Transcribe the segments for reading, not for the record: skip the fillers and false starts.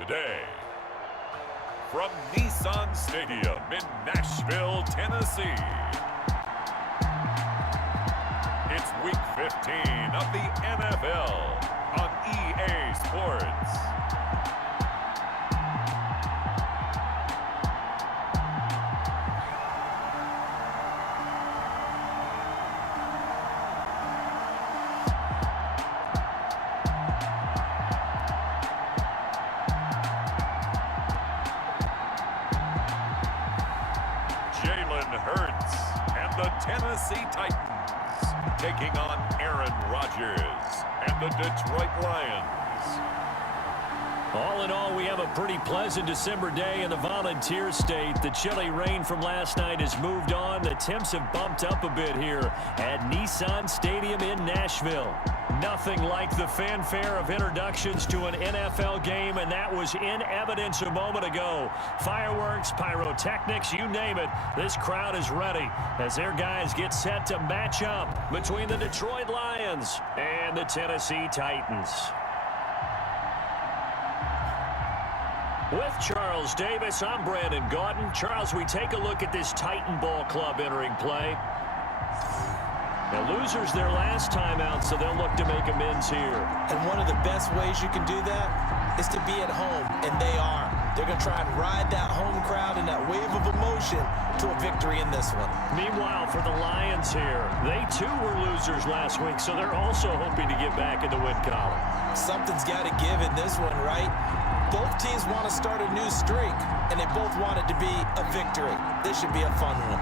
Today, from Nissan Stadium in Nashville, Tennessee, it's Week 15 of the NFL on EA Sports. Jalen Hurts and the Tennessee Titans taking on Aaron Rodgers and the Detroit Lions. All in all, we have a pretty pleasant December day in the Volunteer State. The chilly rain from last night has moved on. The temps have bumped up a bit here at Nissan Stadium in Nashville. Nothing like the fanfare of introductions to an NFL game, and that was in evidence a moment ago. Fireworks, pyrotechnics, you name it. This crowd is ready as their guys get set to match up between the Detroit Lions and the Tennessee Titans. With Charles Davis, I'm Brandon Gaudin. Charles, we take a look at this Titan Ball Club entering play. The losers their last time out, so they'll look to make amends here. And one of the best ways you can do that is to be at home, and they are. They're going to try and ride that home crowd and that wave of emotion to a victory in this one. Meanwhile, for the Lions here, they too were losers last week, so they're also hoping to get back in the win column. Something's got to give in this one, right? Both teams want to start a new streak, and they both want it to be a victory. This should be a fun one.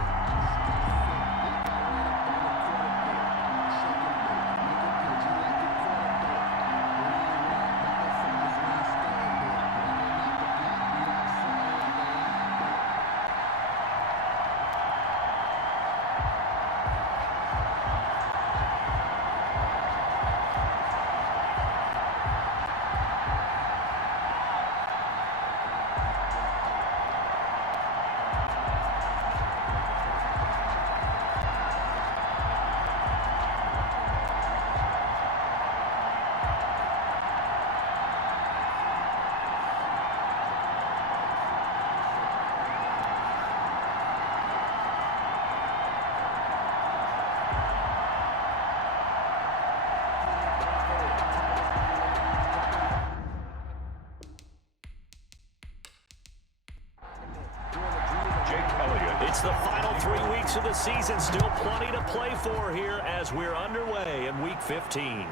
It's the final 3 weeks of the season. Still plenty to play for here as we're underway in Week 15.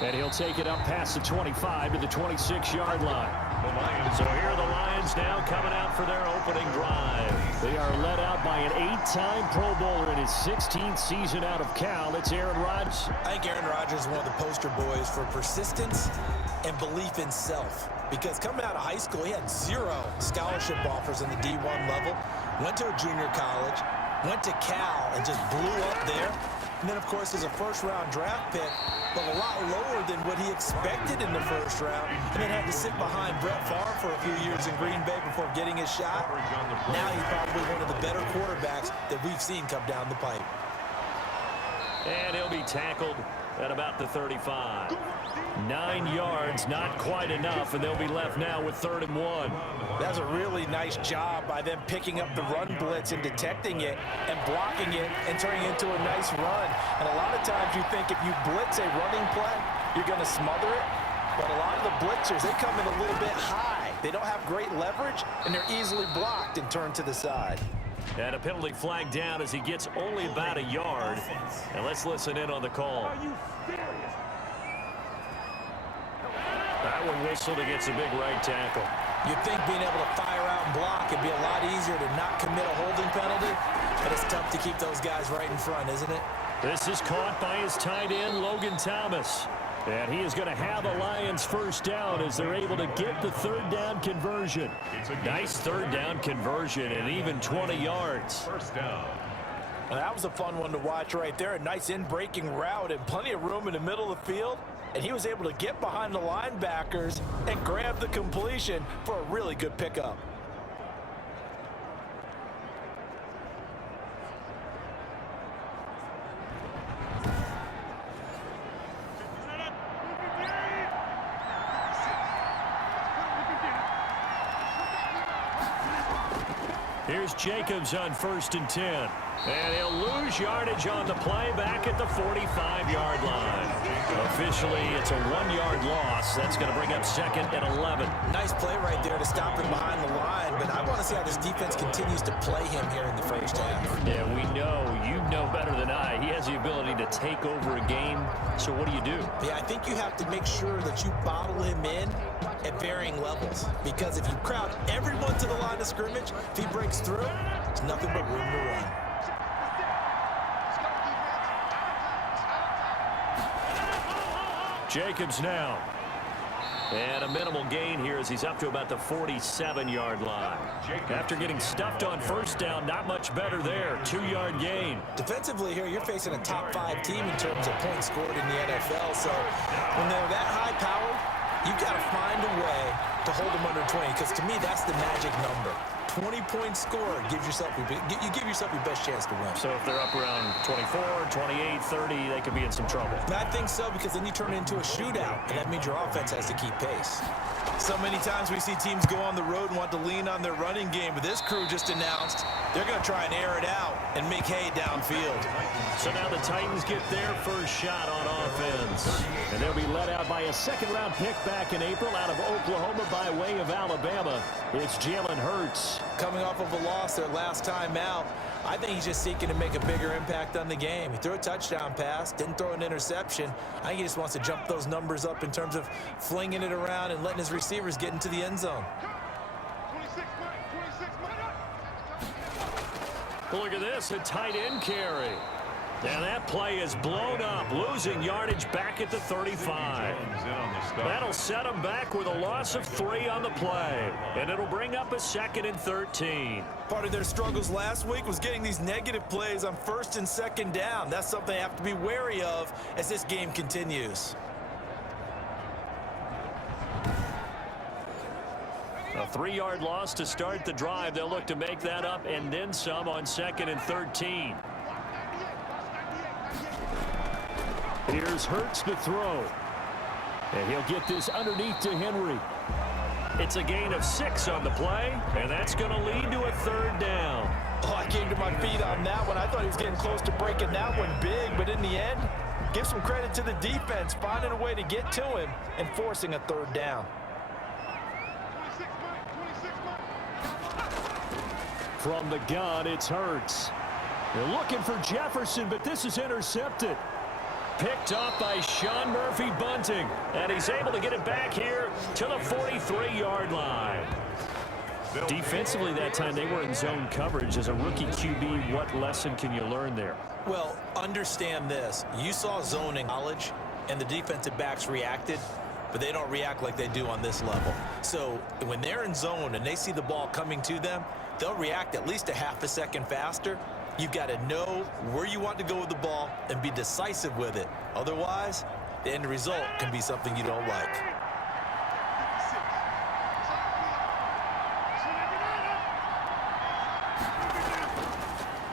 And he'll take it up past the 25 to the 26-yard line. So here are the Lions now coming out for their opening drive. They are led out by an 8-time Pro Bowler in his 16th season out of Cal. It's Aaron Rodgers. I think Aaron Rodgers is one of the poster boys for persistence and belief in self. Because coming out of high school, he had 0 scholarship offers in the D1 level. Went to a junior college, went to Cal, and just blew up there. And then, of course, as a first-round draft pick, but a lot lower than what he expected in the first round. And then had to sit behind Brett Favre for a few years in Green Bay before getting his shot. Now he's probably one of the better quarterbacks that we've seen come down the pipe. And he'll be tackled at about the 35. 9 yards, not quite enough, and they'll be left now with 3rd and 1. That's a really nice job by them picking up the run blitz and detecting it and blocking it and turning it into a nice run. And a lot of times you think if you blitz a running play, you're going to smother it. But a lot of the blitzers, they come in a little bit high. They don't have great leverage, and they're easily blocked and turned to the side. And a penalty flag down as he gets only about a yard. And let's listen in on the call. That one whistled against a big right tackle. You'd think being able to fire out and block would be a lot easier to not commit a holding penalty, but it's tough to keep those guys right in front, isn't it? This is caught by his tight end, Logan Thomas. And he is going to have a Lions first down as they're able to get the 3rd down conversion. Nice 3rd down conversion and even 20 yards. First down. Well, that was a fun one to watch right there. A nice in-breaking route and plenty of room in the middle of the field. And he was able to get behind the linebackers and grab the completion for a really good pickup. Here's Jacobs on 1st and 10. And he'll lose yardage on the play back at the 45-yard line. Officially, it's a 1-yard loss. That's going to bring up 2nd and 11. Nice play right there to stop him behind the line, but I want to see how this defense continues to play him here in the first half. Yeah, we know. You know better than I. He has the ability to take over a game. So what do you do? Yeah, I think you have to make sure that you bottle him in at varying levels, because if you crowd everyone to the line of scrimmage, if he breaks through, there's nothing but room to run. Jacobs now. And a minimal gain here as he's up to about the 47-yard line. After getting stuffed on 1st down, not much better there. 2-yard gain. Defensively here, you're facing a top-5 team in terms of points scored in the NFL. So when they're that high-powered, you've got to find a way to hold them under 20, because to me, that's the magic number. 20-point score gives yourself you give yourself your best chance to win. So if they're up around 24, 28, 30, they could be in some trouble. And I think so, because then you turn it into a shootout, and that means your offense has to keep pace. So many times we see teams go on the road and want to lean on their running game, but this crew just announced they're going to try and air it out and make hay downfield. So now the Titans get their first shot on offense. And they'll be led out by a 2nd-round pick back in April out of Oklahoma by way of Alabama. It's Jalen Hurts. Coming off of a loss their last time out, I think he's just seeking to make a bigger impact on the game. He threw a touchdown pass, didn't throw an interception. I think he just wants to jump those numbers up in terms of flinging it around and letting his receivers get into the end zone. Look at this, a tight end carry. And that play is blown up, losing yardage back at the 35. That'll set them back with a loss of 3 on the play. And it'll bring up a 2nd and 13. Part of their struggles last week was getting these negative plays on 1st and 2nd down. That's something they have to be wary of as this game continues. A 3-yard loss to start the drive. They'll look to make that up and then some on 2nd and 13. Here's Hurts to throw. And he'll get this underneath to Henry. It's a gain of 6 on the play, and that's going to lead to a 3rd down. Oh, I came to my feet on that one. I thought he was getting close to breaking that one big, but in the end, give some credit to the defense, finding a way to get to him and forcing a 3rd down. From the gun, it's Hurts. They're looking for Jefferson, but this is intercepted. Picked off by Sean Murphy-Bunting, and he's able to get it back here to the 43-yard line. Defensively that time, they were in zone coverage. As a rookie QB, what lesson can you learn there? Well, understand this. You saw zone in college, and the defensive backs reacted, but they don't react like they do on this level. So when they're in zone and they see the ball coming to them, they'll react at least a half a second faster. You've got to know where you want to go with the ball and be decisive with it. Otherwise, the end result can be something you don't like.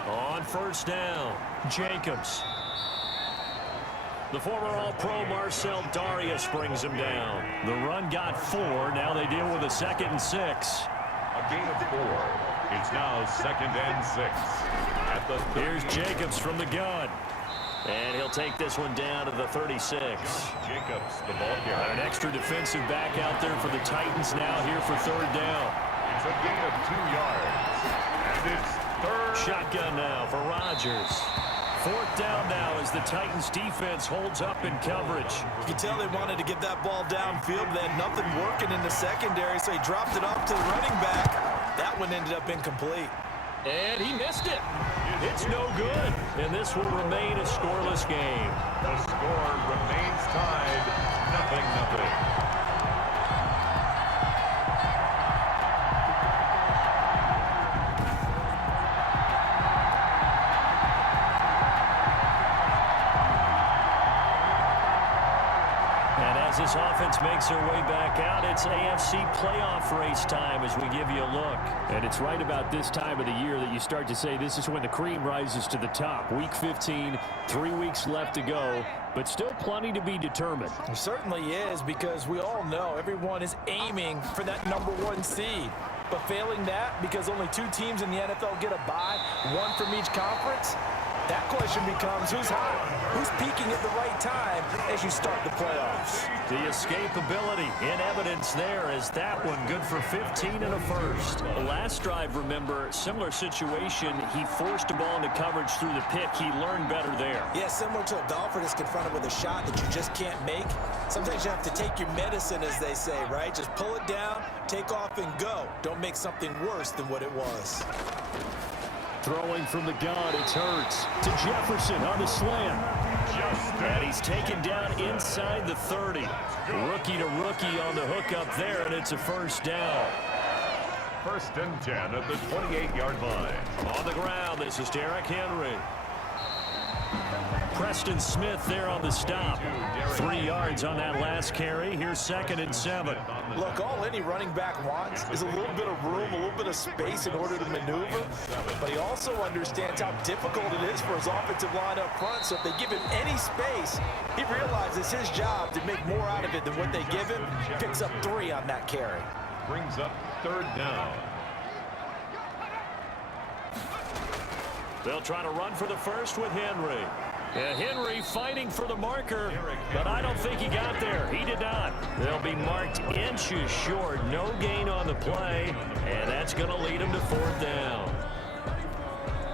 On 1st down, Jacobs. The former All-Pro Marcel Darius brings him down. The run got 4. Now they deal with a 2nd and 6. A gain of 4. It's now 2nd and 6. Here's Jacobs from the gun. And he'll take this one down to the 36. Jacobs, the ball carrier. An extra defensive back out there for the Titans now here for 3rd down. It's a gain of 2 yards. And it's 3rd. Shotgun now for Rodgers. 4th down now as the Titans defense holds up in coverage. You can tell they wanted to get that ball downfield. They had nothing working in the secondary, so he dropped it off to the running back. That one ended up incomplete. And he missed it. It's no good. And this will remain a scoreless game. The score remains tied, 0-0. As this offense makes their way back out, it's AFC playoff race time as we give you a look. And it's right about this time of the year that you start to say this is when the cream rises to the top. Week 15, 3 weeks left to go, but still plenty to be determined. It certainly is, because we all know everyone is aiming for that #1 seed. But failing that, because only 2 teams in the NFL get a bye, 1 from each conference, that question becomes who's hot? Who's peaking at the right time as you start the playoffs? The escapability in evidence there as that one good for 15 and a first. The last drive, remember, similar situation. He forced a ball into coverage through the pick. He learned better there. Yeah, similar to a golfer that's confronted with a shot that you just can't make. Sometimes you have to take your medicine, as they say, right? Just pull it down, take off, and go. Don't make something worse than what it was. Throwing from the gun, it's Hurts to Jefferson on the slam. And he's taken down inside the 30. Rookie to rookie on the hook up there, and it's a first down. 1st and 10 at the 28-yard line. On the ground, this is Derrick Henry. Preston Smith there on the stop. 3 yards on that last carry. Here's 2nd and 7. Look, all any running back wants is a little bit of room, a little bit of space in order to maneuver. But he also understands how difficult it is for his offensive line up front. So if they give him any space, he realizes his job to make more out of it than what they give him. Picks up 3 on that carry. Brings up 3rd down. They'll try to run for the first with Henry. And Henry fighting for the marker, but I don't think he got there. He did not. They'll be marked inches short. No gain on the play, and that's going to lead him to 4th down.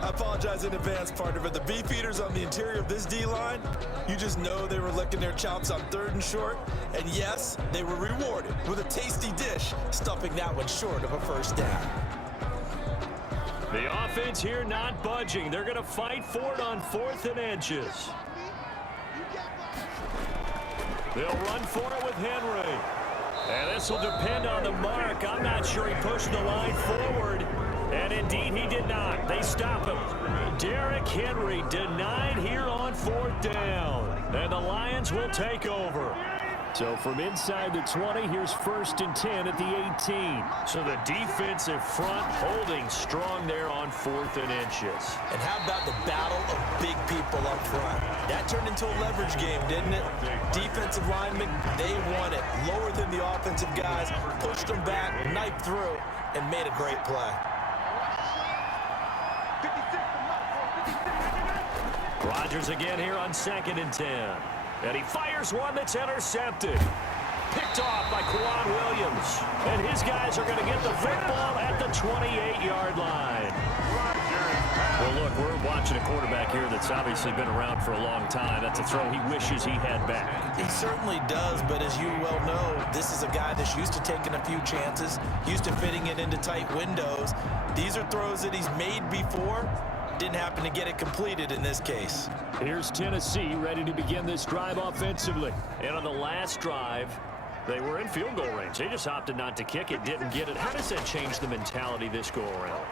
I apologize in advance, partner, but the beef eaters on the interior of this D-line, you just know they were licking their chops on 3rd and short. And yes, they were rewarded with a tasty dish, stuffing that one short of a first down. The offense here not budging. They're going to fight for it on 4th and inches. They'll run for it with Henry. And this will depend on the mark. I'm not sure he pushed the line forward. And indeed, he did not. They stop him. Derrick Henry denied here on 4th down. And the Lions will take over. So from inside the 20, here's 1st and 10 at the 18. So the defensive front holding strong there on 4th and inches. And how about the battle of big people up front? That turned into a leverage game, didn't it? Defensive linemen, they won it. Lower than the offensive guys, pushed them back, knifed through, and made a great play. Rodgers again here on 2nd and 10. And he fires one that's intercepted. Picked off by Kwan Williams. And his guys are going to get the football at the 28-yard line. Well, look, we're watching a quarterback here that's obviously been around for a long time. That's a throw he wishes he had back. He certainly does, but as you well know, this is a guy that's used to taking a few chances, used to fitting it into tight windows. These are throws that he's made before. Didn't happen to get it completed in this case. Here's Tennessee ready to begin this drive offensively. And on the last drive, they were in field goal range. They just opted not to kick it, didn't get it. How does that change the mentality this go around?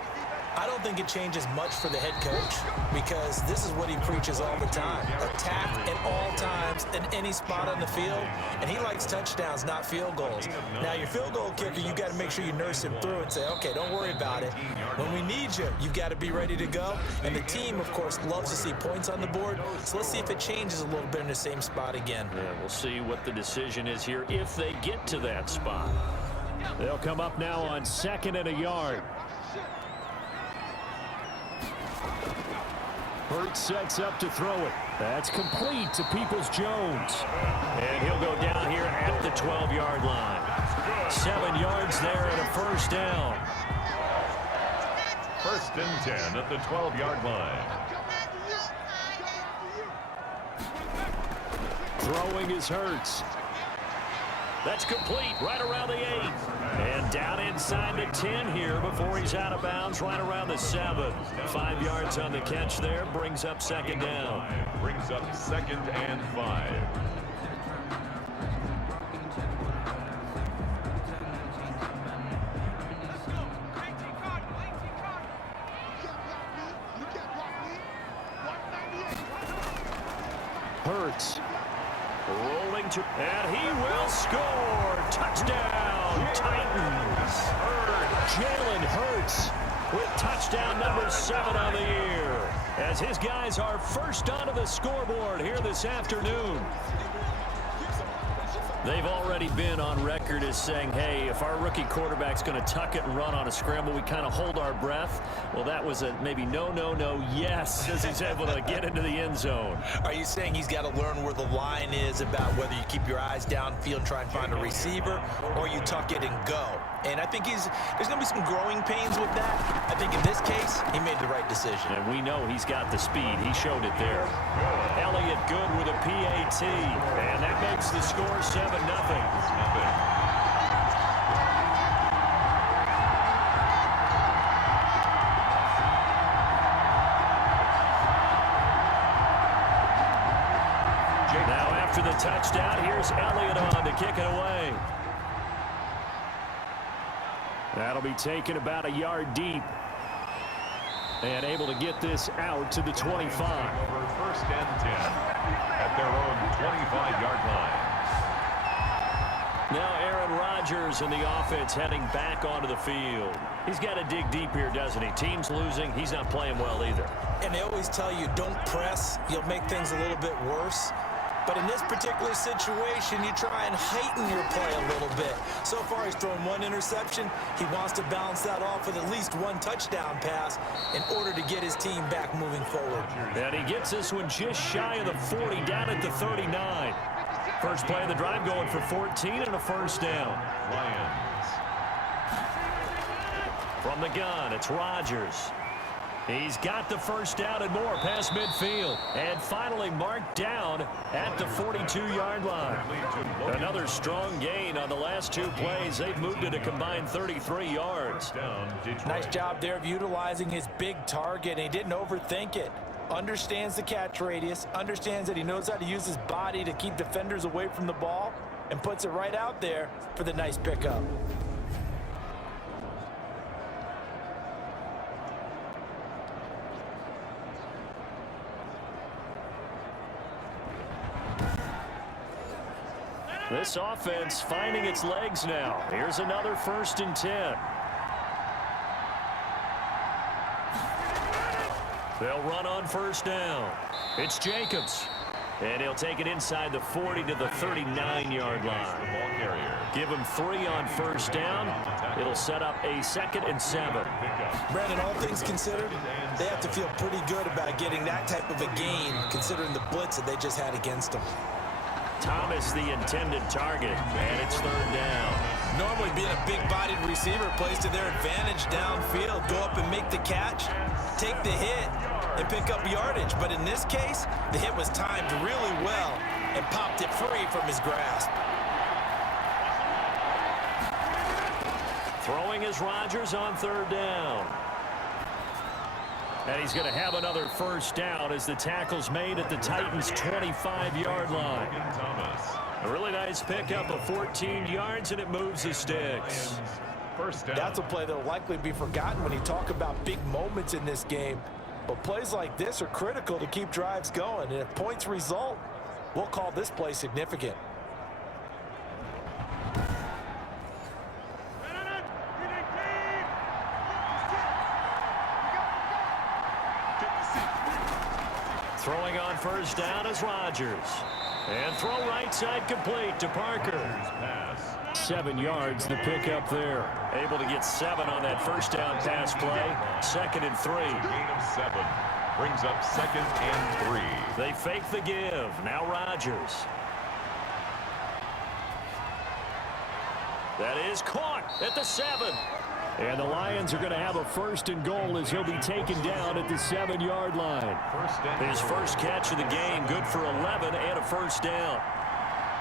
I don't think it changes much for the head coach because this is what he preaches all the time. Attack at all times in any spot on the field, and he likes touchdowns, not field goals. Now, your field goal kicker, you got to make sure you nurse him through and say, okay, don't worry about it. When we need you, you've got to be ready to go. And the team, of course, loves to see points on the board, so let's see if it changes a little bit in the same spot again. Yeah, we'll see what the decision is here if they get to that spot. They'll come up now on 2nd and a yard. Hurts sets up to throw it. That's complete to Peoples-Jones. And he'll go down here at the 12-yard line. 7 yards there and a first down. 1st and 10 at the 12-yard line. Throwing is Hurts. That's complete right around the 8. And down inside the 10 here before he's out of bounds right around the 7. 5 yards on the catch there. Brings up 2nd down. Brings up 2nd and 5. Hurts. Rolling to, and he will score. Touchdown, Titans. Jalen Hurts with touchdown number 7 on the year, as his guys are first onto the scoreboard here this afternoon. They've already been on record as saying, hey, if our rookie quarterback's going to tuck it and run on a scramble, we kind of hold our breath. Well, that was a maybe no, yes, as he's able to get into the end zone. Are you saying he's got to learn where the line is about whether you keep your eyes downfield and try and find a receiver, or you tuck it and go? And I think there's going to be some growing pains with that. I think in this case, he made the right decision. And we know he's got the speed. He showed it there. Elliott good with a PAT. And that makes the score 7-0. Now after the touchdown, here's Elliott on to kick it away. That'll be taken about a yard deep. And able to get this out to the 25. Over first and 10 at their own 25-yard line. Now Aaron Rodgers and the offense heading back onto the field. He's got to dig deep here, doesn't he? Team's losing. He's not playing well either. And they always tell you, don't press. You'll make things a little bit worse. But in this particular situation, you try and heighten your play a little bit. So far, he's thrown one interception. He wants to balance that off with at least one touchdown pass in order to get his team back moving forward. And he gets this one just shy of the 40, down at the 39. First play of the drive going for 14 and a first down. Lions. From the gun, it's Rodgers. He's got the first down and more past midfield. And finally marked down at the 42-yard line. Another strong gain on the last two plays. They've moved it a combined 33 yards. Nice job there of utilizing his big target, and he didn't overthink it. Understands the catch radius, understands that he knows how to use his body to keep defenders away from the ball, and puts it right out there for the nice pickup. This offense finding its legs now. Here's another first and 10. They'll run on first down. It's Jacobs. And he'll take it inside the 40 to the 39-yard line. Give him 3 on first down. It'll set up a 2nd and 7. Brandon, all things considered, they have to feel pretty good about getting that type of a gain, considering the blitz that they just had against them. Thomas the intended target, and it's 3rd down. Normally being a big-bodied receiver plays to their advantage downfield. Go up and make the catch, take the hit, and pick up yardage. But in this case, the hit was timed really well and popped it free from his grasp. Throwing is Rodgers on 3rd down. And he's going to have another first down as the tackle's made at the Titans' 25-yard line. A really nice pickup of 14 yards, and it moves the sticks. First down. That's a play that will likely be forgotten when you talk about big moments in this game. But plays like this are critical to keep drives going. And if points result, we'll call this play significant. Throwing on first down is Rodgers. And throw right side complete to Parker. 7 yards, the pickup there. Able to get 7 on that first down pass play. 2nd and 3. Gain of 7. Brings up 2nd and 3. They fake the give. Now Rodgers. That is caught at the 7. And the Lions are going to have a 1st and goal as he'll be taken down at the 7-yard line. His first catch of the game, good for 11 and a first down.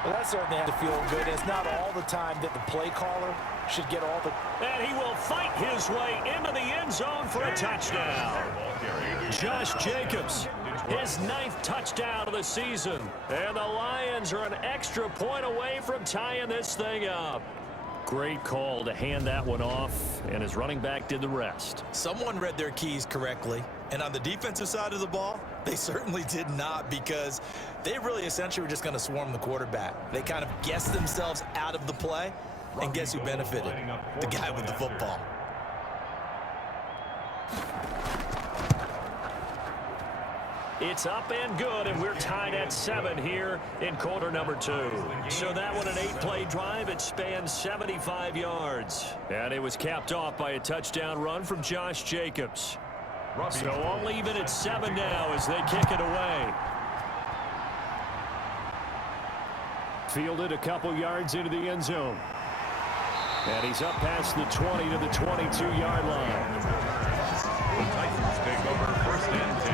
Well, that certainly had to feel good. It's not all the time that the play caller should get all the... And he will fight his way into the end zone for a touchdown. Josh Jacobs, his 9th touchdown of the season. And the Lions are an extra point away from tying this thing up. Great call to hand that one off, and his running back did the rest. Someone read their keys correctly, and on the defensive side of the ball, they certainly did not, because they really essentially were just going to swarm the quarterback. They kind of guessed themselves out of the play, and guess who benefited? The guy with the football. It's up and good, and we're tied at 7 here in quarter number 2. So that one, an 8-play drive. It spans 75 yards. And it was capped off by a touchdown run from Josh Jacobs. So all even at 7 now as they kick it away. Fielded a couple yards into the end zone. And he's up past the 20 to the 22-yard line. The Titans take over 1st and 10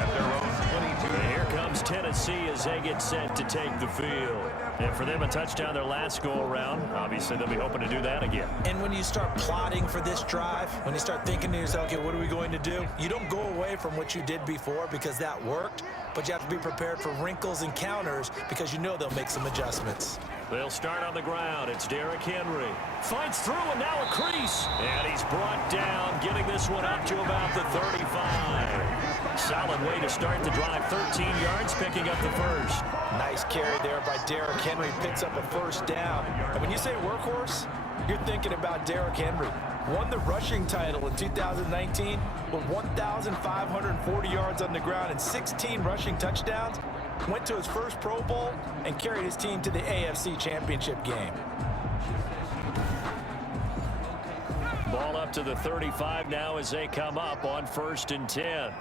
at their own 22. And here comes Tennessee as they get set to take the field. And for them, a touchdown their last go-around. Obviously, they'll be hoping to do that again. And when you start plotting for this drive, when you start thinking to yourself, okay, what are we going to do? You don't go away from what you did before because that worked, but you have to be prepared for wrinkles and counters because you know they'll make some adjustments. They'll start on the ground. It's Derrick Henry. Fights through, and now a crease. And he's brought down, getting this one up to about the 35. Solid way to start the drive. 13 yards, picking up the first. Nice carry there by Derrick Henry. Picks up a first down. And when you say workhorse, you're thinking about Derrick Henry. Won the rushing title in 2019 with 1,540 yards on the ground and 16 rushing touchdowns. Went to his first Pro Bowl and carried his team to the AFC Championship game. Ball up to the 35 now as they come up on 1st and 10.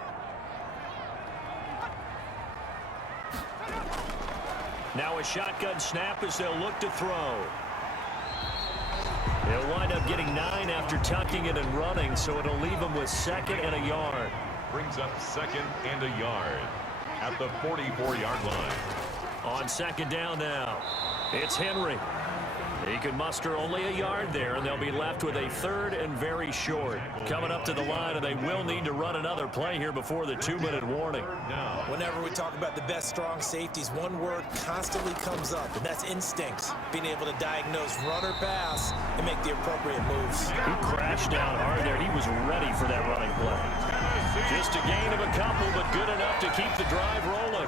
Now a shotgun snap as they'll look to throw. They'll wind up getting 9 after tucking it and running, so it'll leave them with 2nd and a yard. Brings up 2nd and a yard at the 44-yard line. On 2nd down now, it's Henry. He can muster only a yard there, and they'll be left with a 3rd and very short. Coming up to the line, and they will need to run another play here before the 2-minute warning. Whenever we talk about the best strong safeties, one word constantly comes up, and that's instinct. Being able to diagnose run or pass and make the appropriate moves. He crashed down hard there. He was ready for that running play. Just a gain of a couple, but good enough to keep the drive rolling.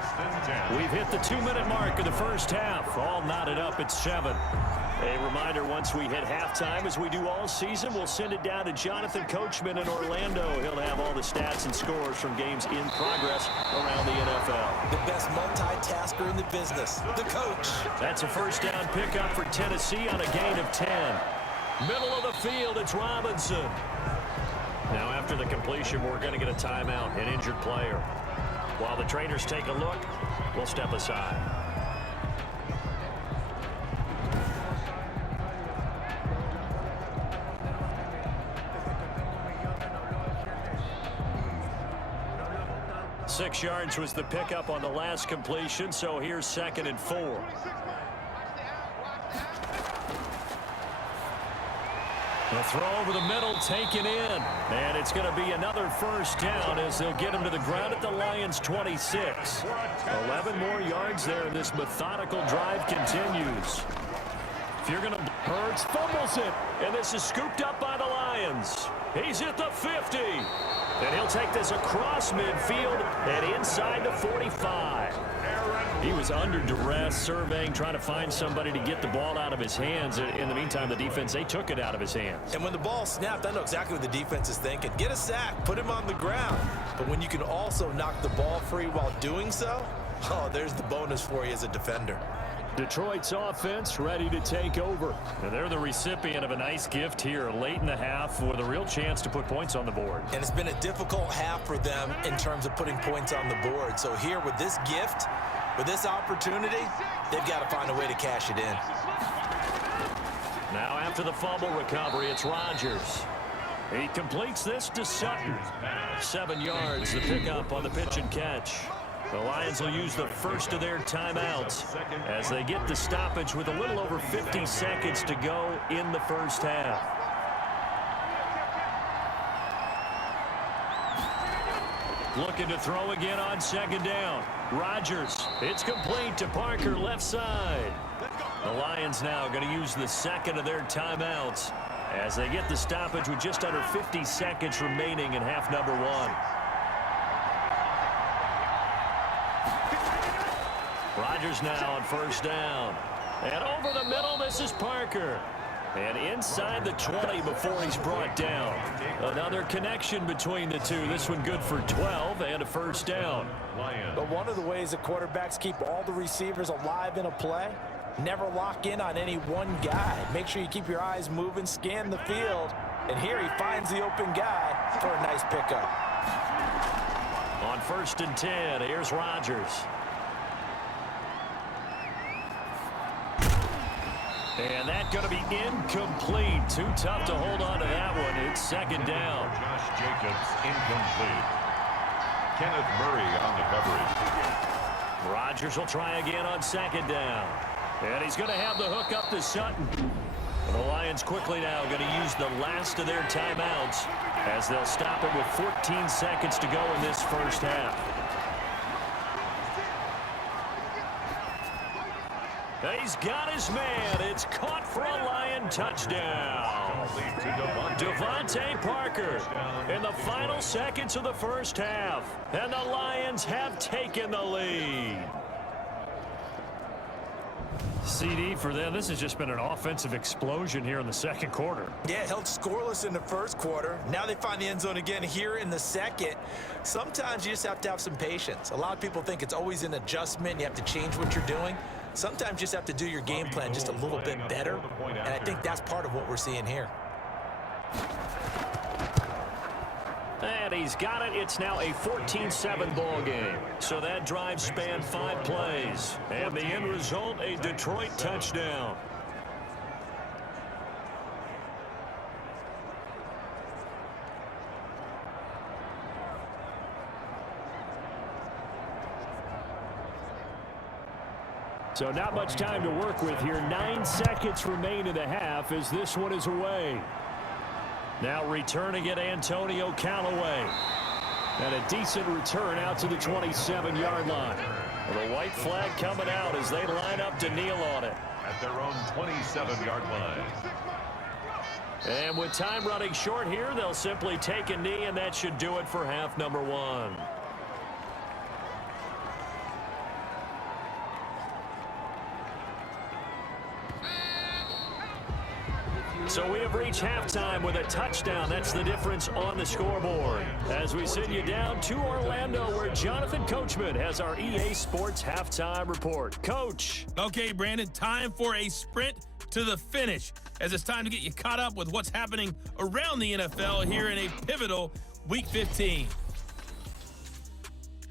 We've hit the 2-minute mark of the first half. All knotted up at 7. A reminder, once we hit halftime, as we do all season, we'll send it down to Jonathan Coachman in Orlando. He'll have all the stats and scores from games in progress around the NFL. The best multitasker in the business, the coach. That's a first down pickup for Tennessee on a gain of 10. Middle of the field, it's Robinson. Now after the completion, we're going to get a timeout, an injured player. While the trainers take a look, we'll step aside. Six yards was the pickup on the last completion, so here's 2nd and 4. The throw over the middle, taken in. And it's going to be another first down as they'll get him to the ground at the Lions' 26. 11 more yards there, and this methodical drive continues. If you're going to... Hurts fumbles it, and this is scooped up by the Lions. He's at the 50. And he'll take this across midfield and inside the 45. He was under duress, surveying, trying to find somebody to get the ball out of his hands. In the meantime, the defense, they took it out of his hands. And when the ball snapped, I know exactly what the defense is thinking. Get a sack, put him on the ground. But when you can also knock the ball free while doing so, oh, there's the bonus for you as a defender. Detroit's offense ready to take over. And they're the recipient of a nice gift here late in the half with a real chance to put points on the board. And it's been a difficult half for them in terms of putting points on the board. So here with this gift, with this opportunity, they've got to find a way to cash it in. Now after the fumble recovery, it's Rodgers. He completes this to Sutton. 7 yards, the pickup on the pitch and catch. The Lions will use the first of their timeouts as they get the stoppage with a little over 50 seconds to go in the first half. Looking to throw again on 2nd down. Rodgers, it's complete to Parker, left side. The Lions now going to use the 2nd of their timeouts as they get the stoppage with just under 50 seconds remaining in half number 1. Rodgers now on 1st down. And over the middle, this is Parker. And inside the 20 before he's brought down. Another connection between the two. This one good for 12 and a first down. But one of the ways that quarterbacks keep all the receivers alive in a play, never lock in on any one guy. Make sure you keep your eyes moving, scan the field. And here he finds the open guy for a nice pickup. On 1st and 10, here's Rodgers. And that's going to be incomplete. Too tough to hold on to that one. It's 2nd down. Josh Jacobs, incomplete. Kenneth Murray on the coverage. Rodgers will try again on 2nd down. And he's going to have the hook up to Sutton. And the Lions quickly now going to use the last of their timeouts as they'll stop it with 14 seconds to go in this first half. He's got his man. It's caught for a Lion touchdown. Devontae Parker in the final seconds of the first half. And the Lions have taken the lead. CD for them, this has just been an offensive explosion here in the second quarter. Yeah, held scoreless in the first quarter. Now they find the end zone again here in the second. Sometimes you just have to have some patience. A lot of people think it's always an adjustment. You have to change what you're doing. Sometimes you just have to do your game plan just a little bit better. And I think that's part of what we're seeing here. And he's got it. It's now a 14-7 ball game. So that drive spanned 5 plays. And the end result, a Detroit touchdown. So not much time to work with here. 9 seconds remain in the half as this one is away. Now returning it, Antonio Callaway. And a decent return out to the 27-yard line. Well, the white flag coming out as they line up to kneel on it. At their own 27-yard line. And with time running short here, they'll simply take a knee, and that should do it for half number 1. So we have reached halftime with a touchdown. That's the difference on the scoreboard. As we send you down to Orlando, where Jonathan Coachman has our EA Sports Halftime Report. Coach. Okay, Brandon, time for a sprint to the finish, as it's time to get you caught up with what's happening around the NFL here in a pivotal Week 15.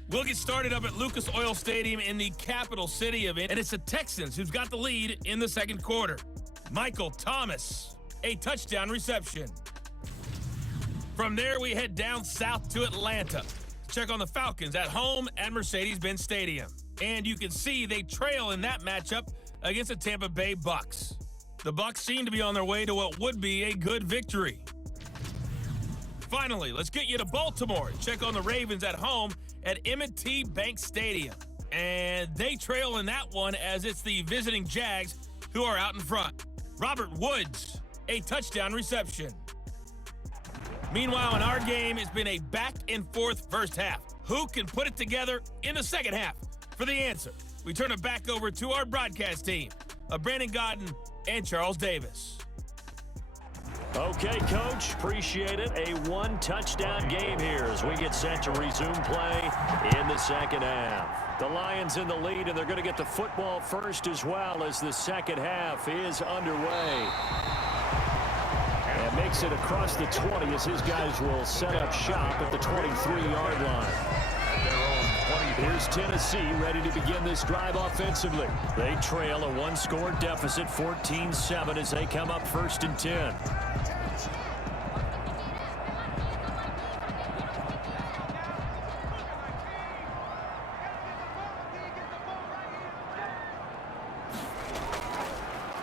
We'll get started up at Lucas Oil Stadium in the capital city of it, and it's the Texans who's got the lead in the second quarter. Michael Thomas, a touchdown reception. From there, we head down south to Atlanta. Check on the Falcons at home at Mercedes-Benz Stadium. And you can see they trail in that matchup against the Tampa Bay Bucks. The Bucks seem to be on their way to what would be a good victory. Finally, let's get you to Baltimore. Check on the Ravens at home at M&T Bank Stadium. And they trail in that one as it's the visiting Jags who are out in front. Robert Woods, a touchdown reception. Meanwhile, in our game, it's been a back-and-forth first half. Who can put it together in the second half? For the answer, we turn it back over to our broadcast team of Brandon Gaudin and Charles Davis. Okay, Coach, appreciate it. A 1-touchdown game here as we get set to resume play in the second half. The Lions in the lead, and they're going to get the football first as well as the second half is underway. And makes it across the 20 as his guys will set up shop at the 23-yard line. Here's Tennessee ready to begin this drive offensively. They trail a 1-score deficit, 14-7 as they come up 1st and 10.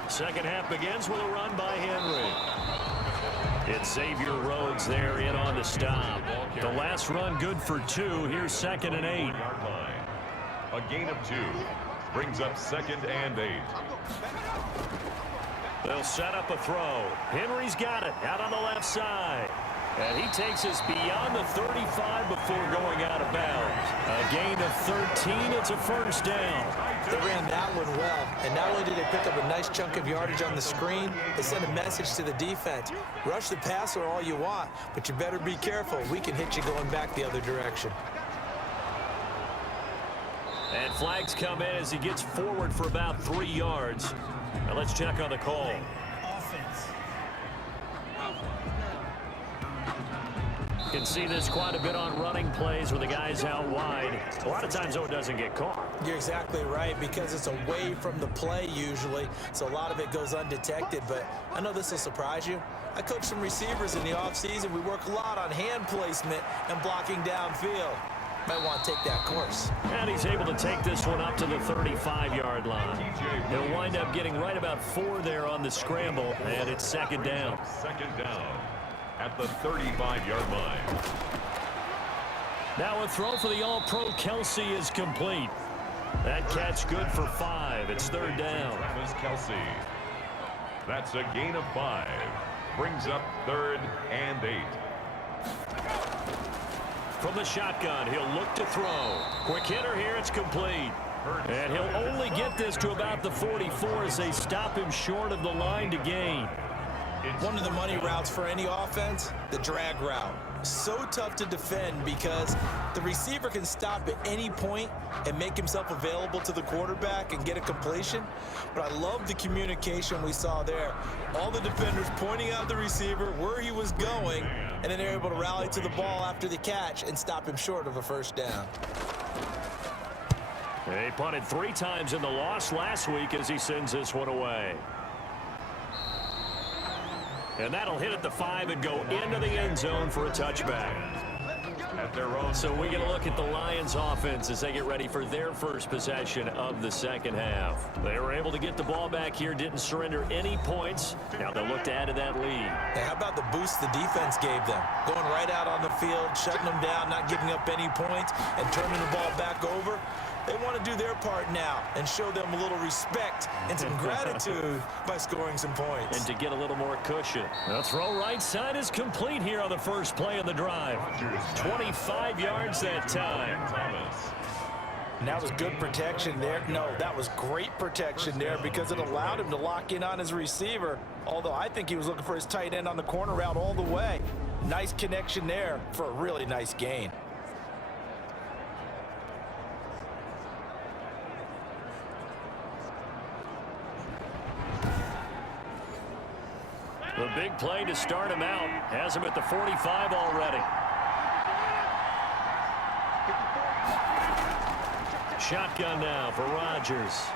Second half begins with a run by Henry. It's Xavier Rhodes there in on the stop. The last run good for 2. Here's 2nd and 8. A gain of 2 brings up 2nd and 8. They'll set up a throw. Henry's got it out on the left side. And he takes us beyond the 35 before going out of bounds. A gain of 13. It's a first down. They ran that scrambling well, and not only did they pick up a nice chunk of yardage on the screen, they sent a message to the defense. Rush the passer all you want, but you better be careful. We can hit you going back the other direction. And flags come in as he gets forward for about 3 yards. Now let's check on the call. You can see this quite a bit on running plays where the guy's out wide. A lot of times, though, it doesn't get caught. You're exactly right, because it's away from the play usually, so a lot of it goes undetected. But I know this will surprise you. I coach some receivers in the offseason. We work a lot on hand placement and blocking downfield. Might want to take that course. And he's able to take this one up to the 35-yard line. He'll wind up getting right about 4 there on the scramble, and it's second down. Second down at the 35-yard line. Now a throw for the All-Pro Kelsey is complete. That catch good for 5. It's third down. Travis Kelsey. That's a gain of 5. Brings up 3rd and 8. From the shotgun, he'll look to throw. Quick hitter here, it's complete. And he'll only get this to about the 44 as they stop him short of the line to gain. One of the money routes for any offense, the drag route. So tough to defend because the receiver can stop at any point and make himself available to the quarterback and get a completion. But I love the communication we saw there. All the defenders pointing out the receiver where he was going, and then they're able to rally to the ball after the catch and stop him short of a first down. He punted 3 times in the loss last week as he sends this one away. And that'll hit at the 5 and go into the end zone for a touchback. At their own. So we get a look at the Lions offense as they get ready for their first possession of the second half. They were able to get the ball back here, didn't surrender any points. Now they'll look to add to that lead. Hey, how about the boost the defense gave them? Going right out on the field, shutting them down, not giving up any points, and turning the ball back over. They want to do their part now and show them a little respect and some gratitude by scoring some points. And to get a little more cushion. The throw right side is complete here on the first play of the drive. 25 yards that time. And that was good protection there. No, that was great protection there because it allowed him to lock in on his receiver. Although I think he was looking for his tight end on the corner route all the way. Nice connection there for a really nice gain. The big play to start him out has him at the 45 already. Shotgun now for Rodgers.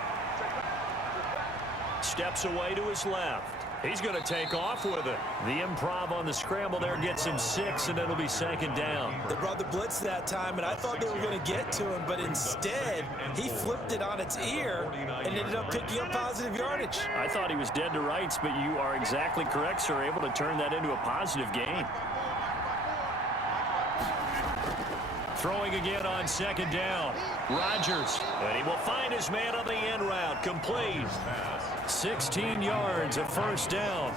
Steps away to his left. He's going to take off with it. The improv on the scramble there gets him 6, and it'll be second down. They brought the blitz that time, and I thought they were going to get to him, but instead, he flipped it on its ear and ended up picking up positive yardage. I thought he was dead to rights, but you are exactly correct, sir. Able to turn that into a positive gain. Throwing again on second down. Rodgers, and he will find his man on the end route. Complete. 16 yards, a first down.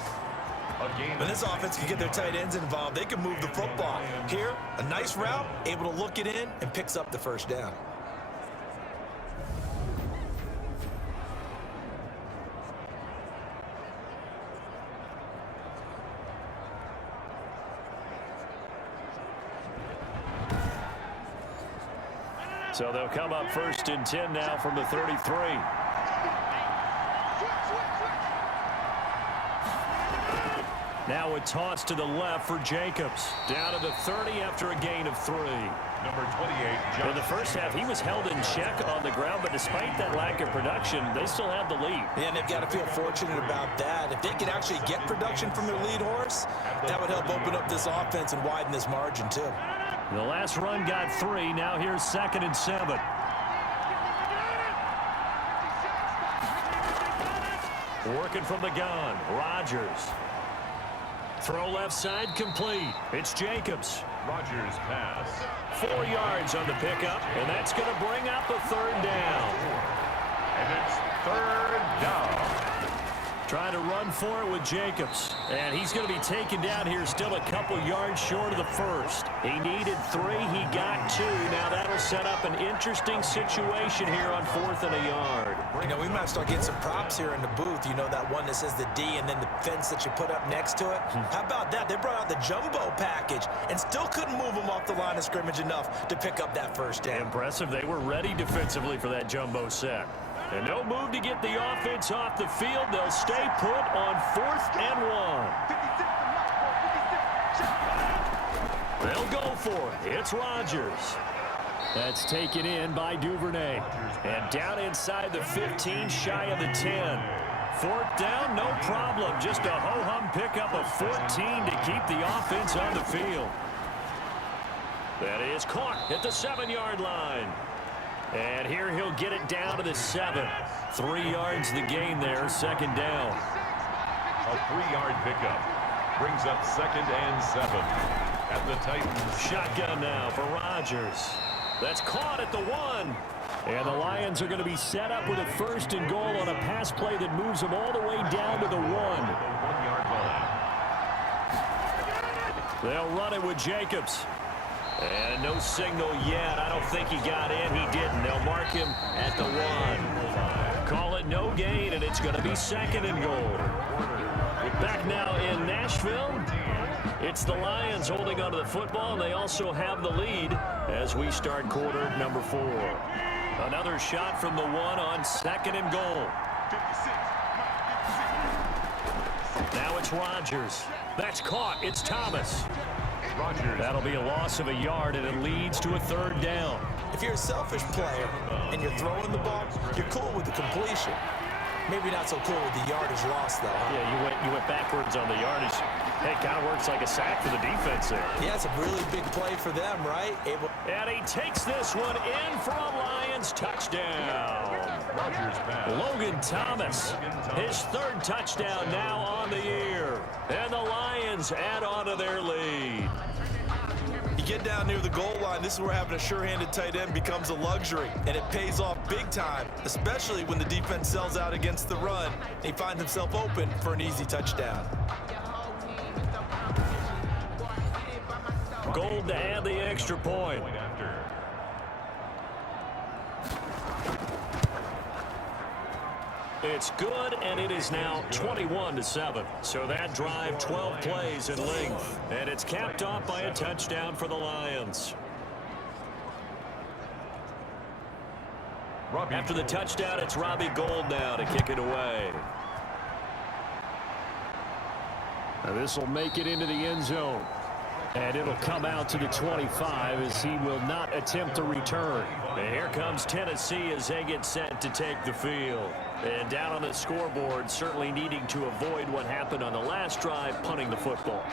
When this offense can get their tight ends involved, they can move the football. Here, a nice route, able to look it in, and picks up the first down. So they'll come up 1st and 10 now from the 33. Now a toss to the left for Jacobs. Down to the 30 after a gain of 3. Number 28. In the first half, he was held in check on the ground, but despite that lack of production, they still have the lead. Yeah, and they've got to feel fortunate about that. If they can actually get production from their lead horse, that would help open up this offense and widen this margin, too. The last run got 3. Now here's 2nd and 7. Working from the gun. Rodgers. Throw left side complete. It's Jacobs. Rodgers pass. 4 yards on the pickup, and that's going to bring up a 3rd down. And it's 3rd down. Trying to run for it with Jacobs. And he's going to be taken down here, still a couple yards short of the first. He needed 3. He got 2. Now that'll set up an interesting situation here on 4th and a yard. You know, we might start getting some props here in the booth. You know, that one that says the D and then the fence that you put up next to it. How about that? They brought out the jumbo package and still couldn't move them off the line of scrimmage enough to pick up that first down. Impressive. They were ready defensively for that jumbo sack. And no move to get the offense off the field. They'll stay put on 4th and 1. They'll go for it. It's Rodgers. That's taken in by Duvernay. And down inside the 15, shy of the 10. 4th down, no problem. Just a ho-hum pickup of 14 to keep the offense on the field. That is caught at the 7-yard line. And here he'll get it down to the 7. 3 yards the gain there, 2nd down. A 3-yard pickup brings up 2nd and 7 at the Titans. Shotgun now for Rodgers. That's caught at the 1. And the Lions are going to be set up with a 1st and goal on a pass play that moves them all the way down to the 1. 1-yard line. They'll run it with Jacobs. And no signal yet. I don't think he got in. He didn't. They'll mark him at the 1. Call it no gain, and it's going to be 2nd and goal. Back now in Nashville. It's the Lions holding onto the football, and they also have the lead as we start quarter number 4. Another shot from the 1 on 2nd and goal. Now it's Rodgers. That's caught. It's Thomas. Rodgers. That'll be a loss of a yard, and it leads to a 3rd down. If you're a selfish player and you're throwing the ball, you're cool with the completion. Maybe not so cool with the yardage loss, though. Yeah, you went backwards on the yardage. Hey, it kind of works like a sack for the defense there. Yeah, it's a really big play for them, right? And he takes this one in for a Lions touchdown. Rodgers pass. Logan Thomas, his 3rd touchdown now on the year. And the Lions add on to their lead. You get down near the goal line, this is where having a sure-handed tight end becomes a luxury, and it pays off big time, especially when the defense sells out against the run. He finds himself open for an easy touchdown. Gold to add the extra point. It's good, and it is now 21-7. So that drive, 12 plays in length. And it's capped off by a touchdown for the Lions. After the touchdown, it's Robbie Gould now to kick it away. Now this will make it into the end zone. And it'll come out to the 25 as he will not attempt a return. And here comes Tennessee as they get set to take the field. And down on the scoreboard, certainly needing to avoid what happened on the last drive, punting the football.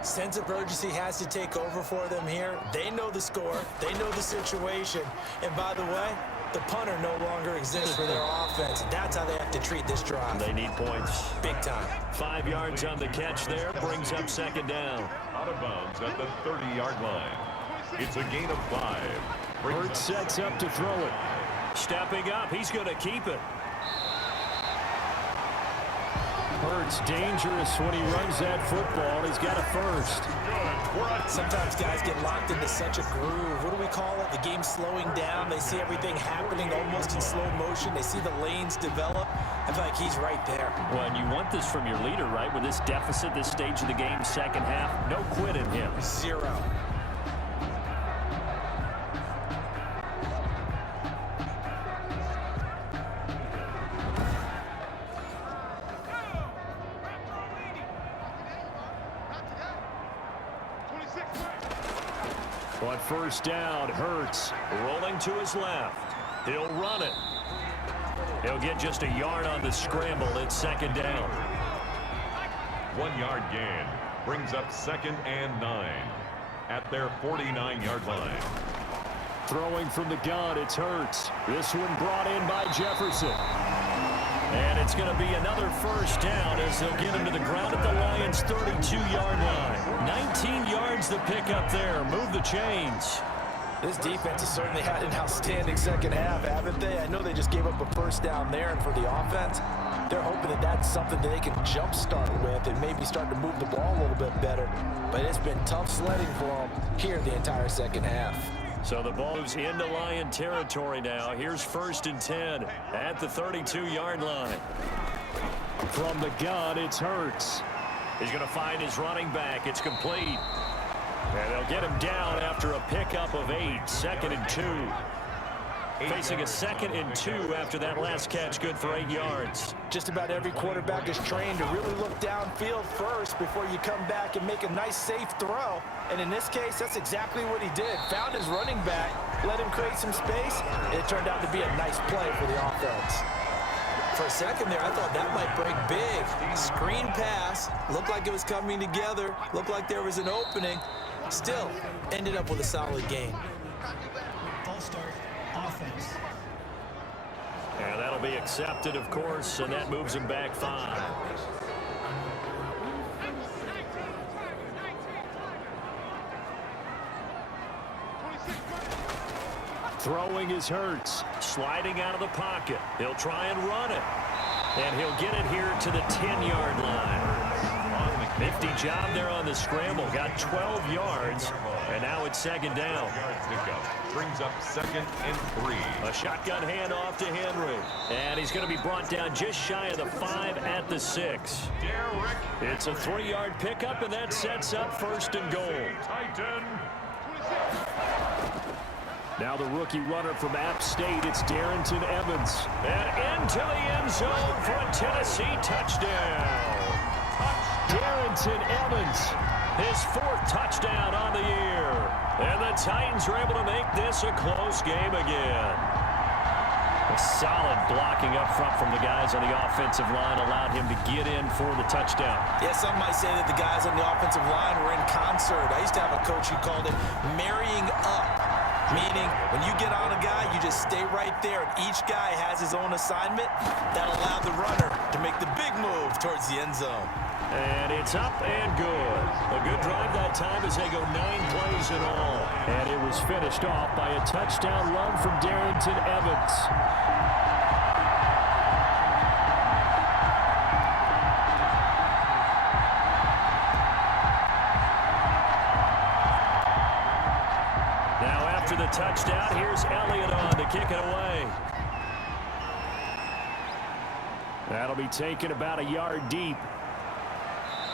Sense of urgency has to take over for them here. They know the score. They know the situation. And by the way, the punter no longer exists for their offense. That's how they have to treat this drive. They need points. Big time. 5 yards on the catch there. Brings up 2nd down. Out of bounds at the 30-yard line. It's a gain of 5. Hurts sets up to throw it. Stepping up. He's going to keep it. Hurts dangerous when he runs that football. He's got a 1st. Sometimes guys get locked into such a groove. What do we call it? The game's slowing down. They see everything happening almost in slow motion. They see the lanes develop. I feel like he's right there. Well, and you want this from your leader, right? With this deficit, this stage of the game, 2nd half, no quit in him. 0. On 1st down, Hurts rolling to his left. He'll run it. He'll get just a yard on the scramble. It's 2nd down. 1-yard gain brings up 2nd and 9 at their 49-yard line. Throwing from the gun, it's Hurts. This one brought in by Jefferson. And it's going to be another 1st down as they'll get him to the ground at the Lions' 32-yard line. 19 yards to pick up there. Move the chains. This defense has certainly had an outstanding second half, haven't they? I know they just gave up a first down there, and for the offense, they're hoping that that's something that they can jumpstart with and maybe start to move the ball a little bit better. But it's been tough sledding for them here the entire second half. So the ball moves into Lion territory now. Here's 1st and 10 at the 32-yard line. From the gun, it's Hurts. He's going to find his running back. It's complete. And they'll get him down after a pickup of 8. 2nd and 2. Facing a 2nd and 2 after that last catch, good for 8 yards. Just about every quarterback is trained to really look downfield first before you come back and make a nice, safe throw. And in this case, that's exactly what he did. Found his running back, let him create some space, and it turned out to be a nice play for the offense. For a second there, I thought that might break big. Screen pass, looked like it was coming together, looked like there was an opening. Still, ended up with a solid game. False start, offense. And that'll be accepted, of course, and that moves him back 5. Throwing is Hurts. Sliding out of the pocket. He'll try and run it. And he'll get it here to the 10-yard line. Nifty job there on the scramble. Got 12 yards. And now it's 2nd down. Brings up 2nd and 3. A shotgun handoff to Henry. And he's going to be brought down just shy of the 5 at the 6. It's a 3-yard pickup, and that sets up 1st and goal. Titan. Now the rookie runner from App State, it's Darrynton Evans. And into the end zone for a Tennessee touchdown. Darrynton Evans, his 4th touchdown on the year. And the Titans are able to make this a close game again. A solid blocking up front from the guys on the offensive line allowed him to get in for the touchdown. Yeah, some might say that the guys on the offensive line were in concert. I used to have a coach who called it marrying up. Meaning, when you get on a guy, you just stay right there, and each guy has his own assignment. That allowed the runner to make the big move towards the end zone. And it's up and good. A good drive that time as they go 9 plays in all. And it was finished off by a touchdown run from Darrynton Evans. After the touchdown, here's Elliott on to kick it away. That'll be taken about a yard deep.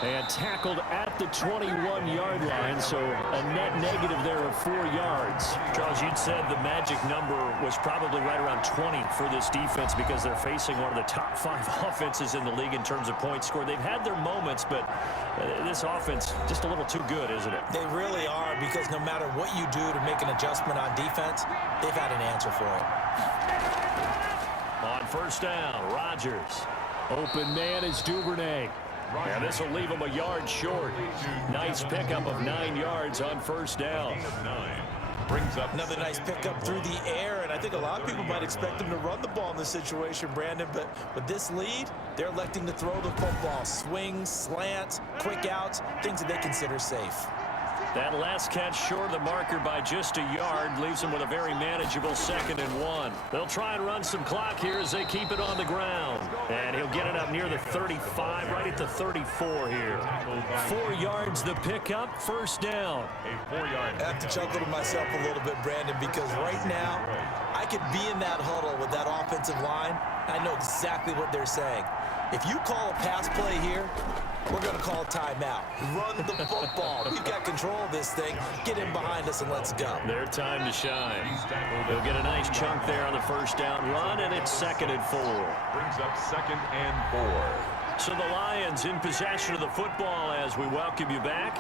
And tackled at the 21-yard line, so a net negative there of 4 yards. Charles, you'd said the magic number was probably right around 20 for this defense because they're facing one of the top 5 offenses in the league in terms of points scored. They've had their moments, but this offense just a little too good, isn't it? They really are, because no matter what you do to make an adjustment on defense, they've had an answer for it. On 1st down, Rodgers. Open man is Duvernay. And this will leave him a yard short. Nice pickup of 9 yards on 1st down. Brings up another nice pickup through the air, and I think a lot of people might expect him to run the ball in this situation, Brandon, but with this lead, they're electing to throw the football. Swings, slants, quick outs, things that they consider safe. That last catch short of the marker by just a yard leaves them with a very manageable 2nd and 1. They'll try and run some clock here as they keep it on the ground. And he'll get it up near the 35, right at the 34 here. 4 yards the pickup, 1st down. a 4-yard. I have to chuckle to myself a little bit, Brandon, because right now, I could be in that huddle with that offensive line. I know exactly what they're saying. If you call a pass play here, we're going to call a timeout. Run the football. We've got control of this thing. Get in behind us and let's go. Their time to shine. They'll get a nice chunk there on the 1st down run, and it's 2nd and 4. Brings up 2nd and 4. So the Lions in possession of the football as we welcome you back.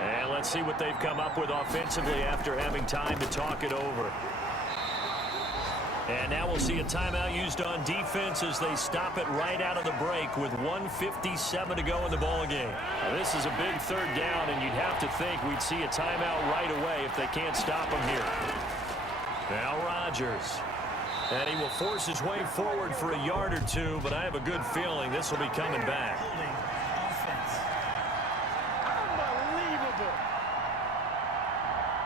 And let's see what they've come up with offensively after having time to talk it over. And now we'll see a timeout used on defense as they stop it right out of the break with 1:57 to go in the ballgame. Now this is a big 3rd down, and you'd have to think we'd see a timeout right away if they can't stop him here. Now Rodgers. And he will force his way forward for a yard or 2, but I have a good feeling this will be coming back.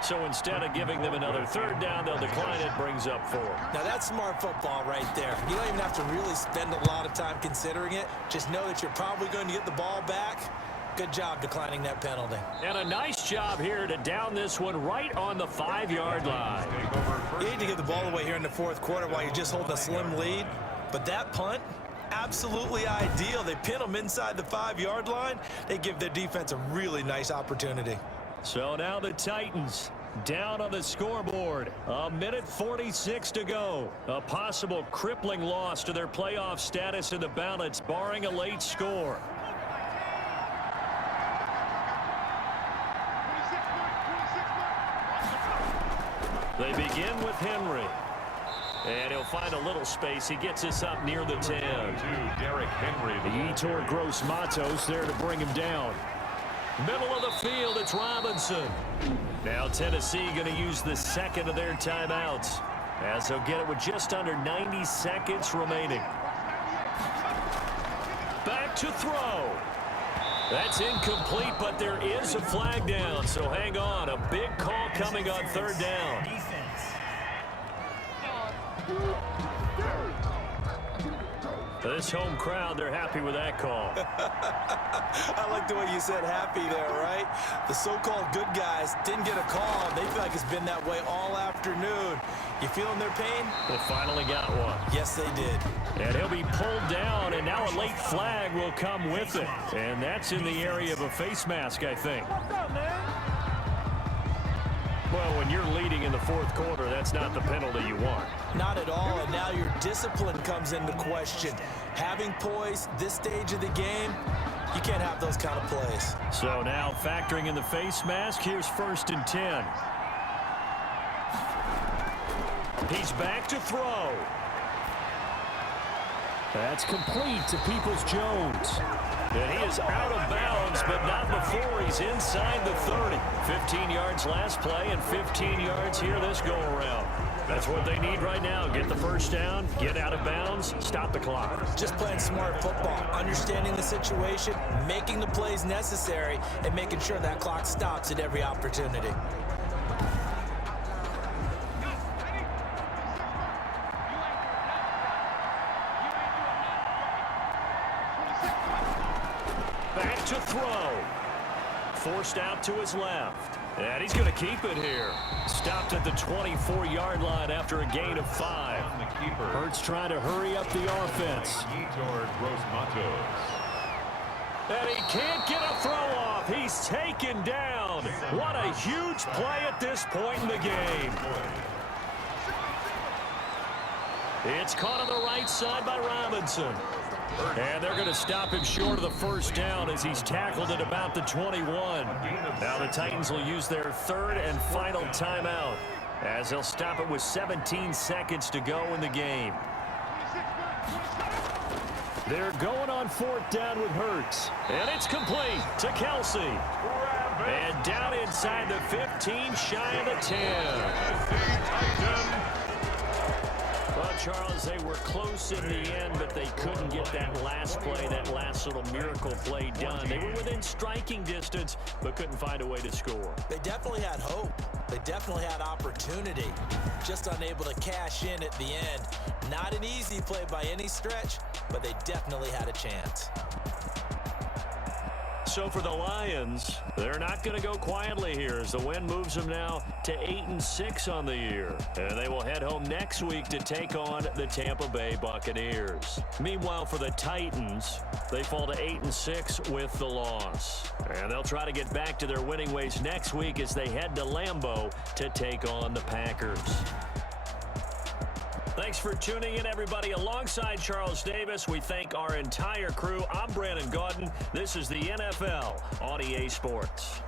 So instead of giving them another third down, they'll decline it, brings up 4. Now, that's smart football right there. You don't even have to really spend a lot of time considering it. Just know that you're probably going to get the ball back. Good job declining that penalty. And a nice job here to down this one right on the 5-yard line. You need to get the ball away here in the fourth quarter while you're just holding a slim lead. But that punt, absolutely ideal. They pin them inside the 5-yard line. They give their defense a really nice opportunity. So now the Titans down on the scoreboard. 1:46 to go. A possible crippling loss to their playoff status in the balance, barring a late score. They begin with Henry. And he'll find a little space. He gets us up near the 10. Derrick Henry. Yetur Gross-Matos there to bring him down. Middle of the field, it's Robinson. Now Tennessee going to use the second of their timeouts, as they'll get it with just under 90 seconds remaining. Back to throw. That's incomplete, but there is a flag down, so hang on. A big call coming on third down. Defense. This home crowd, they're happy with that call. I like the way you said happy there, right? The so-called good guys didn't get a call. They feel like it's been that way all afternoon. You feeling their pain? They finally got one. Yes, they did. And he'll be pulled down, and now a late flag will come with it. And that's in the area of a face mask, I think. Well, when you're leading in the fourth quarter, that's not the penalty you want. Not at all, and now your discipline comes into question. Having poise this stage of the game, you can't have those kind of plays. So now factoring in the face mask, here's 1st and 10. He's back to throw. That's complete to Peoples-Jones. And he is out of bounds, but not before he's inside the 30. 15 yards last play and 15 yards here this go-around. That's what they need right now. Get the first down, get out of bounds, stop the clock. Just playing smart football, understanding the situation, making the plays necessary, and making sure that clock stops at every opportunity. Back to throw. Forced out to his left. And he's going to keep it here. Stopped at the 24-yard line after a gain of 5. Hurts trying to hurry up the offense. Yetur Gross-Matos. And he can't get a throw off. He's taken down. What a huge play at this point in the game. It's caught on the right side by Robinson. And they're going to stop him short of the first down as he's tackled at about the 21. Now the Titans will use their third and final timeout as they'll stop it with 17 seconds to go in the game. They're going on 4th down with Hurts. And it's complete to Kelsey. And down inside the 15, shy of the 10. Well, Charles, they were close in the end, but they couldn't get that last play, that last little miracle play done. They were within striking distance, but couldn't find a way to score. They definitely had hope. They definitely had opportunity. Just unable to cash in at the end. Not an easy play by any stretch, but they definitely had a chance. So for the Lions, they're not going to go quietly here as the win moves them now to 8-6 on the year. And they will head home next week to take on the Tampa Bay Buccaneers. Meanwhile, for the Titans, they fall to 8-6 with the loss. And they'll try to get back to their winning ways next week as they head to Lambeau to take on the Packers. Thanks for tuning in, everybody. Alongside Charles Davis, we thank our entire crew. I'm Brandon Gaudin. This is the NFL on EA Sports.